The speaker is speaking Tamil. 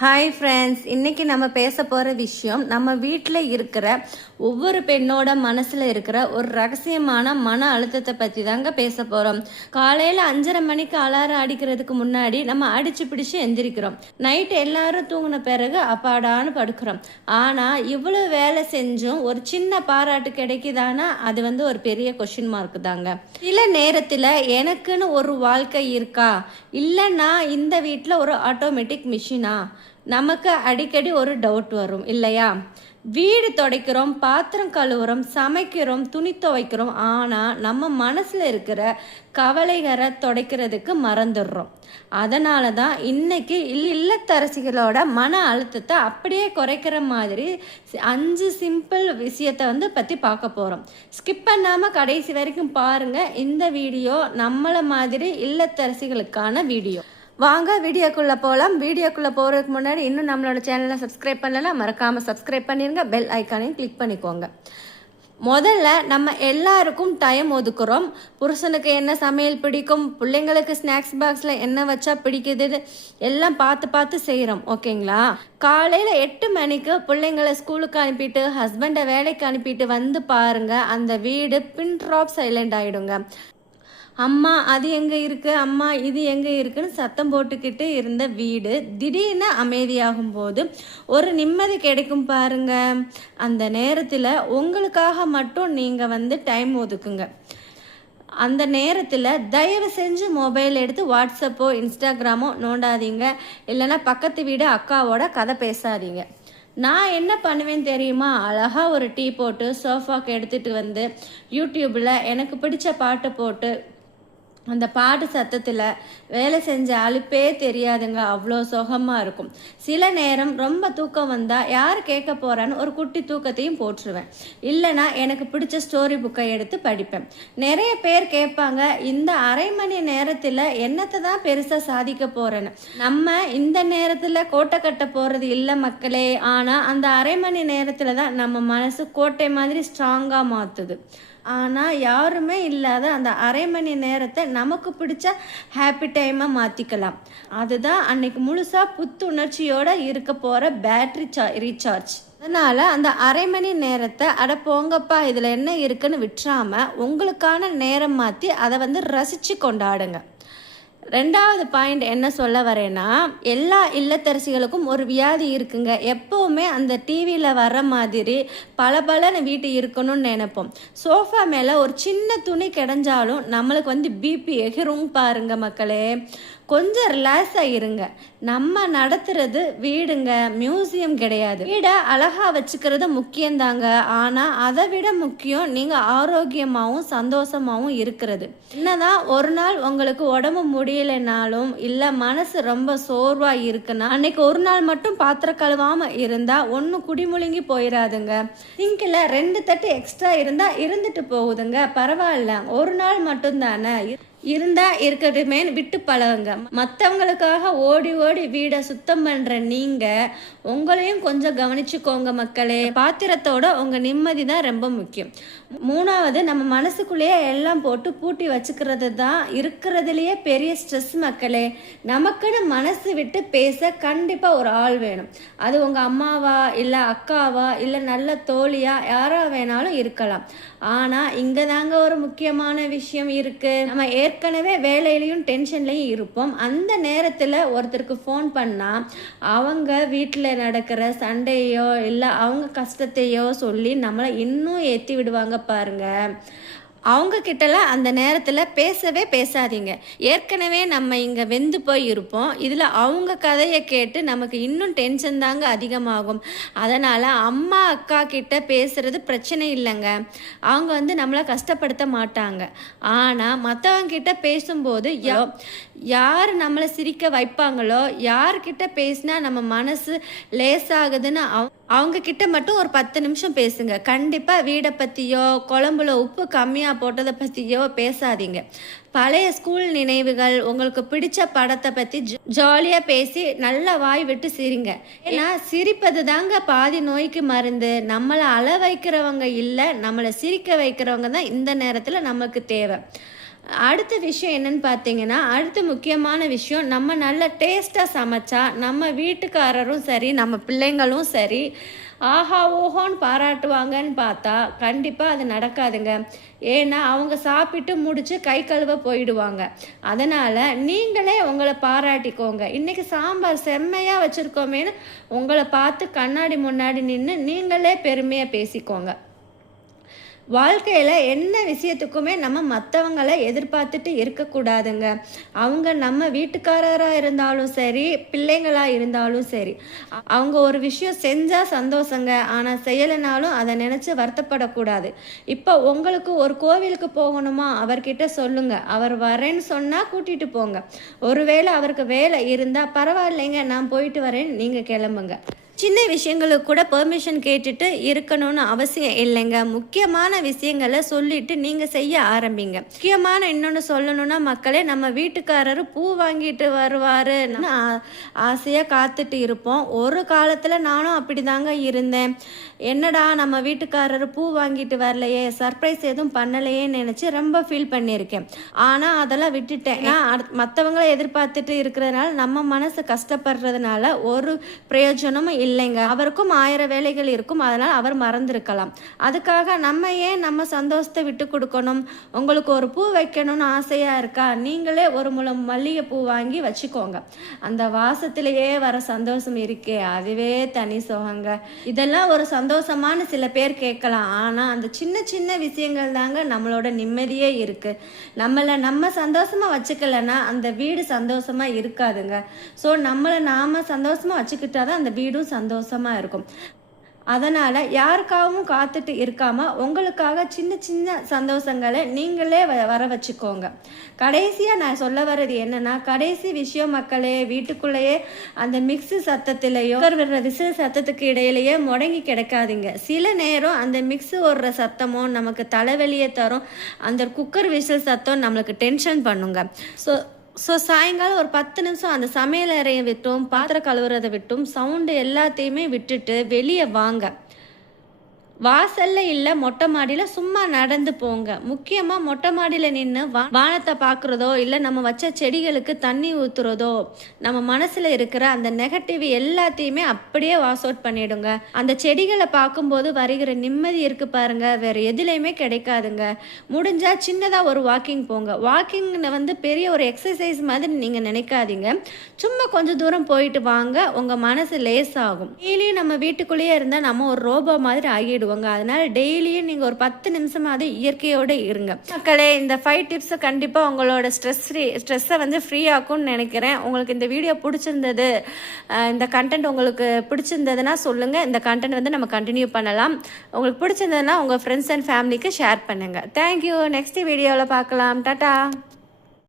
ஹாய் ஃப்ரெண்ட்ஸ், இன்றைக்கி நம்ம பேச போகிற விஷயம் நம்ம வீட்டில் இருக்கிற ஒவ்வொரு பெண்ணோட மனசில் இருக்கிற ஒரு ரகசியமான மன அழுத்தத்தை பற்றி தாங்க பேச போகிறோம். காலையில் 5:30 மணிக்கு அலாரம் அடிக்கிறதுக்கு முன்னாடி நம்ம அடித்து பிடிச்சி எந்திரிக்கிறோம். நைட்டு எல்லாரும் தூங்கின பிறகு அப்பாடான்னு படுக்கிறோம். ஆனால் இவ்வளோ வேலை செஞ்சும் ஒரு சின்ன பாராட்டு கிடைக்குதானா, அது ஒரு பெரிய கொஷின் மார்க் தாங்க. சில நேரத்தில் எனக்குன்னு ஒரு வாழ்க்கை இருக்கா, இல்லைன்னா இந்த வீட்டில் ஒரு ஆட்டோமேட்டிக் மிஷினா, நமக்கு அடிக்கடி ஒரு டவுட் வரும் இல்லையா? வீடு துடைக்கிறோம், பாத்திரம் கழுவுறோம், சமைக்கிறோம், துணி துவைக்கிறோம். ஆனால் நம்ம மனசில் இருக்கிற கவலைகளை துடைக்கிறதுக்கு மறந்துடுறோம். அதனால தான் இன்னைக்கு இல்லத்தரசிகளோட மன அழுத்தத்தை அப்படியே குறைக்கிற மாதிரி 5 சிம்பிள் விஷயத்தை பற்றி பார்க்க போகிறோம். ஸ்கிப் பண்ணாமல் கடைசி வரைக்கும் பாருங்கள். இந்த வீடியோ நம்மளை மாதிரி இல்லத்தரசிகளுக்கான வீடியோ. வாங்க வீடியோக்குள்ளே போகலாம். வீடியோக்குள்ளே போகிறதுக்கு முன்னாடி இன்னும் நம்மளோட சேனலை சப்ஸ்கிரைப் பண்ணலாம், மறக்காமல் சப்ஸ்கிரைப் பண்ணிடுங்க. பெல் ஐக்கானையும் கிளிக் பண்ணிக்கோங்க. முதல்ல நம்ம எல்லாருக்கும் டைம் ஒதுக்குறோம். புருஷனுக்கு என்ன சமையல் பிடிக்கும், பிள்ளைங்களுக்கு ஸ்நாக்ஸ் பாக்ஸில் என்ன வச்சா பிடிக்குது, எல்லாம் பார்த்து செய்கிறோம். ஓகேங்களா? காலையில் 8 மணிக்கு பிள்ளைங்களை ஸ்கூலுக்கு அனுப்பிட்டு ஹஸ்பண்டை வேலைக்கு அனுப்பிட்டு வந்து பாருங்கள், அந்த வீடு பின் ட்ராப் சைலண்ட் ஆகிடுங்க. அம்மா அது எங்கே இருக்குது, அம்மா இது எங்கே இருக்குன்னு சத்தம் போட்டுக்கிட்டு இருந்த வீடு திடீர்னு அமைதியாகும் போது ஒரு நிம்மதி கிடைக்கும் பாருங்க. அந்த நேரத்தில் உங்களுக்காக மட்டும் நீங்கள் டைம் ஒதுக்குங்க. அந்த நேரத்தில் தயவு செஞ்சு மொபைல் எடுத்து வாட்ஸ்அப்போ இன்ஸ்டாகிராமோ நோண்டாதீங்க. இல்லைன்னா பக்கத்து வீடு அக்காவோட கதை பேசாதீங்க. நான் என்ன பண்ணுவேன் தெரியுமா? அழகாக ஒரு டீ போட்டு சோஃபாக்கு எடுத்துகிட்டு யூடியூப்பில் எனக்கு பிடிச்ச பாட்டு போட்டு அந்த பாட்டு சத்தத்தில் வேலை செஞ்ச அலுப்பே தெரியாதுங்க. அவ்வளோ சுகமாக இருக்கும். சில நேரம் ரொம்ப தூக்கம் வந்தால் யார் கேட்க போகிறான்னு ஒரு குட்டி தூக்கத்தையும் போட்டுருவேன். இல்லைனா எனக்கு பிடிச்ச ஸ்டோரி புக்கை எடுத்து படிப்பேன். நிறைய பேர் கேட்பாங்க, இந்த அரை மணி நேரத்தில் என்னத்தை தான் பெருசாக சாதிக்க போகிறேன்னு. நம்ம இந்த நேரத்தில் கோட்டை கட்ட போகிறது இல்லை மக்களே. ஆனால் அந்த அரை மணி நேரத்தில் தான் நம்ம மனசு கோட்டை மாதிரி ஸ்ட்ராங்காக மாற்றுது. ஆனால் யாருமே இல்லாத அந்த அரை மணி நேரத்தை நமக்கு பிடிச்ச ஹாப்பி டைமாக மாற்றிக்கலாம். அதுதான் அன்னைக்கு முழுசாக புத்துணர்ச்சியோடு இருக்க போகிற பேட்ரி ரீசார்ஜ். அதனால் அந்த அரை மணி நேரத்தை அட போங்கப்பா இதில் என்ன இருக்குன்னு விட்டுறாமல் உங்களுக்கான நேரம் மாற்றி அதை ரசித்து கொண்டாடுங்க. 2வது பாயிண்ட் என்ன சொல்ல வரேன்னா, எல்லா இல்லத்தரசிகளுக்கும் ஒரு வியாதி இருக்குங்க. எப்போவுமே அந்த டிவியில் வர மாதிரி பலன்னு வீட்டு இருக்கணும்னு நினைப்போம். சோஃபா மேலே ஒரு சின்ன துணி கிடைஞ்சாலும் நம்மளுக்கு பிபி எகிரும் பாருங்க மக்களே. கொஞ்சம் ரிலாக்ஸாக இருங்க. நம்ம நடத்துறது வீடுங்க, மியூசியம் கிடையாது. வீடை அழகாக வச்சுக்கிறது முக்கியந்தாங்க. ஆனால் அதை விட முக்கியம் நீங்கள் ஆரோக்கியமாகவும் சந்தோஷமாகவும் இருக்கிறது. என்னதான் ஒரு நாள் உங்களுக்கு உடம்பு முடியலைனாலும் இல்லை மனசு ரொம்ப சோர்வாக இருக்குன்னா அன்னைக்கு ஒரு நாள் மட்டும் பாத்திரம் கழுவாமல் இருந்தால் ஒன்றும் குடிமுழுங்கி போயிடாதுங்க. சிங்கில் 2 தட்டு எக்ஸ்ட்ரா இருந்தால் இருந்துட்டு போகுதுங்க, பரவாயில்ல, ஒரு நாள் மட்டும்தானே, இருந்தால் இருக்கட்டுமே விட்டு பழகுங்க. மற்றவங்களுக்காக ஓடி வீடை சுத்தம் பண்ணுற நீங்கள் உங்களையும் கொஞ்சம் கவனிச்சுக்கோங்க மக்களே. பாத்திரத்தோட உங்கள் நிம்மதி தான் ரொம்ப முக்கியம். 3வது, நம்ம மனசுக்குள்ளேயே எல்லாம் போட்டு பூட்டி வச்சுக்கிறது தான் இருக்கிறதுலையே பெரிய ஸ்ட்ரெஸ் மக்களே. நமக்குன்னு மனசு விட்டு பேச கண்டிப்பாக ஒரு ஆள் வேணும். அது உங்கள் அம்மாவா, இல்லை அக்காவா, இல்லை நல்ல தோழியா, யாரா வேணாலும் இருக்கலாம். ஆனால் இங்கே தாங்க ஒரு முக்கியமான விஷயம் இருக்குது. நம்ம ஏற்கனவே வேலையிலையும் டென்ஷன்லையும் இருப்போம். அந்த நேரத்தில் ஒருத்தருக்கு ஃபோன் பண்ணால் அவங்க வீட்டில் நடக்கிற சண்டையோ இல்லை அவங்க கஷ்டத்தையோ சொல்லி நம்மளை இன்னும் ஏற்றி விடுவாங்க பாருங்க. அவங்க கிட்டலாம் அந்த நேரத்தில் பேசவே பேசாதீங்க. ஏற்கனவே நம்ம இங்கே வெந்து போய் இருப்போம். இதில் அவங்க கதையை கேட்டு நமக்கு இன்னும் டென்ஷன் தாங்க அதிகமாகும். அதனால் அம்மா அக்கா கிட்ட பேசுகிறது பிரச்சனை இல்லைங்க. அவங்க நம்மளை கஷ்டப்படுத்த மாட்டாங்க. ஆனால் மற்றவங்க கிட்ட பேசும்போது யார் நம்மளை சிரிக்க வைப்பாங்களோ, யார்கிட்ட பேசினா நம்ம மனசு லேசாகுதுன்னு அவங்க கிட்ட மட்டும் ஒரு 10 நிமிஷம் பேசுங்க. கண்டிப்பாக வீடை பற்றியோ குழம்புல உப்பு கம்மியாக போட்டதை பற்றியோ பேசாதீங்க. பழைய ஸ்கூல் நினைவுகள், உங்களுக்கு பிடிச்ச படத்தை பற்றி ஜாலியாக பேசி நல்லா வாய் விட்டு சிரிங்க. ஏன்னா சிரிப்பது தாங்க பாதி நோய்க்கு மருந்து. நம்மளை அழ வைக்கிறவங்க இல்லை, நம்மளை சிரிக்க வைக்கிறவங்க தான் இந்த நேரத்தில் நமக்கு தேவை. அடுத்த விஷயம் என்னன்னு பார்த்தீங்கன்னா, அடுத்த முக்கியமான விஷயம், நம்ம நல்ல டேஸ்ட்டாக சமைச்சா நம்ம வீட்டுக்காரரும் சரி, நம்ம பிள்ளைங்களும் சரி, ஆஹா ஓஹோன்னு பாராட்டுவாங்கன்னு பார்த்தா கண்டிப்பாக அது நடக்காதுங்க. ஏன்னா அவங்க சாப்பிட்டு முடிச்சு கை கழுவ போயிடுவாங்க. அதனால் நீங்களே உங்களை பாராட்டிக்கோங்க. இன்றைக்கி சாம்பார் செம்மையாக வச்சுருக்கோமேன்னு உங்களை பார்த்து கண்ணாடி முன்னாடி நின்று நீங்களே பெருமையாக பேசிக்கோங்க. வாழ்க்கையில் என்ன விஷயத்துக்குமே நம்ம மற்றவங்களை எதிர்பார்த்துட்டு இருக்கக்கூடாதுங்க. அவங்க நம்ம வீட்டுக்காரராக இருந்தாலும் சரி, பிள்ளைங்களாக இருந்தாலும் சரி, அவங்க ஒரு விஷயம் செஞ்சால் சந்தோஷங்க, ஆனால் செய்யலைனாலும் அதை நினச்சி வருத்தப்படக்கூடாது. இப்போ உங்களுக்கு ஒரு கோவிலுக்கு போகணுமா, அவர்கிட்ட சொல்லுங்கள். அவர் வரேன்னு சொன்னால் கூட்டிகிட்டு போங்க. ஒருவேளை அவருக்கு வேலை இருந்தால் பரவாயில்லைங்க, நான் போயிட்டு வரேன்னு நீங்கள் கிளம்புங்க. சின்ன விஷயங்களுக்கு கூட பெர்மிஷன் கேட்டுட்டு இருக்கணும்னு அவசியம் இல்லைங்க. முக்கியமான விஷயங்களை சொல்லிட்டு நீங்கள் செய்ய ஆரம்பிங்க. முக்கியமான இன்னொன்று சொல்லணும்னா, மக்களே, நம்ம வீட்டுக்காரர் பூ வாங்கிட்டு வருவாருன்னு ஆசையாக காத்துட்டு இருப்போம். ஒரு காலத்தில் நானும் அப்படி தாங்க இருந்தேன். என்னடா நம்ம வீட்டுக்காரர் பூ வாங்கிட்டு வரலையே, சர்ப்ரைஸ் எதுவும் பண்ணலையேன்னு நினச்சி ரொம்ப ஃபீல் பண்ணியிருக்கேன். ஆனால் அதெல்லாம் விட்டுட்டேன். மற்றவங்கள எதிர்பார்த்துட்டு இருக்கிறதுனால நம்ம மனசு கஷ்டப்படுறதுனால ஒரு பிரயோஜனமும் இல்லைங்க. அவருக்கும் 1000 வேலைகள் இருக்கும், அதனால் அவர் மறந்துருக்கலாம். அதுக்காக நம்ம ஏன் நம்ம சந்தோஷத்தை விட்டு கொடுக்கணும்? உங்களுக்கு ஒரு பூ வைக்கணும்னு ஆசையாக இருக்கா, நீங்களே ஒரு முழம் மல்லிகைப்பூ வாங்கி வச்சுக்கோங்க. அந்த வாசத்திலேயே வர சந்தோஷம் இருக்கே, அதுவே தனி சுகங்க. இதெல்லாம் ஒரு சந்தோஷமான சில பேர் கேட்கலாம். ஆனால் அந்த சின்ன சின்ன விஷயங்கள் தாங்க நம்மளோட நிம்மதியே இருக்குது. நம்மளை நம்ம சந்தோஷமாக வச்சுக்கலைன்னா அந்த வீடு சந்தோஷமாக இருக்காதுங்க. ஸோ நம்மளை நாம் சந்தோஷமாக வச்சுக்கிட்டா தான் அந்த வீடும் சந்தோஷமாக இருக்கும். அதனால் யாருக்காகவும் காத்துட்டு இருக்காமல் உங்களுக்காக சின்ன சின்ன சந்தோஷங்களை நீங்களே வர வச்சுக்கோங்க. கடைசியாக நான் சொல்ல வர்றது என்னென்னா, கடைசி விஷயம் மக்களே, வீட்டுக்குள்ளேயே அந்த மிக்ஸி சத்தத்திலேயோ விடுற விசில் சத்தத்துக்கு இடையிலேயே முடங்கி கிடக்காதீங்க. சில நேரம் அந்த மிக்ஸி ஓடுற சத்தமோ நமக்கு தலைவலியை தரும், அந்த குக்கர் விசில் சத்தம் நம்மளுக்கு டென்ஷன் பண்ணுங்க. ஸோ சாயங்காலம் ஒரு 10 நிமிஷம் அந்த சமையல் அறையை விட்டும், பாத்திரம் கழுவுறதை விட்டும், சவுண்டு எல்லாத்தையுமே விட்டுட்டு வெளியே வாங்க. வாசல்ல இல்லை, மொட்டை மாடியில் சும்மா நடந்து போங்க. முக்கியமாக மொட்டை மாடியில் நின்று வானத்தை பார்க்குறதோ, இல்லை நம்ம வச்ச செடிகளுக்கு தண்ணி ஊற்றுறதோ, நம்ம மனசில் இருக்கிற அந்த நெகட்டிவ் எல்லாத்தையுமே அப்படியே வாஷ் அவுட் பண்ணிவிடுங்க. அந்த செடிகளை பார்க்கும்போது வருகிற நிம்மதி இருக்குது பாருங்க, வேறு எதுலேயுமே கிடைக்காதுங்க. முடிஞ்சால் சின்னதாக ஒரு வாக்கிங் போங்க. வாக்கிங் பெரிய ஒரு எக்ஸசைஸ் மாதிரி நீங்கள் நினைக்காதீங்க. சும்மா கொஞ்சம் தூரம் போயிட்டு வாங்க, உங்கள் மனசு லேசாகும். டெய்லியும் நம்ம வீட்டுக்குள்ளேயே இருந்தால் நம்ம ஒரு ரோபோ மாதிரி ஆகிடுவோம். அதனால டெய்லியும் நீங்கள் ஒரு 10 நிமிஷமாவது இயற்கையோடு இருங்க. மக்களே, இந்த 5 டிப்ஸை கண்டிப்பாக உங்களோட ஸ்ட்ரெஸ்ஸை ஃப்ரீ ஆக்கும்னு நினைக்கிறேன். உங்களுக்கு இந்த வீடியோ பிடிச்சிருந்தது, இந்த கண்டென்ட் உங்களுக்கு பிடிச்சிருந்ததுன்னா சொல்லுங்கள். இந்த கண்டென்ட் நம்ம கண்டினியூ பண்ணலாம். உங்களுக்கு பிடிச்சிருந்ததுன்னா உங்கள் ஃப்ரெண்ட்ஸ் அண்ட் ஃபேமிலிக்கு ஷேர் பண்ணுங்கள். தேங்க்யூ. நெக்ஸ்ட் வீடியோவில் பார்க்கலாம். டாட்டா.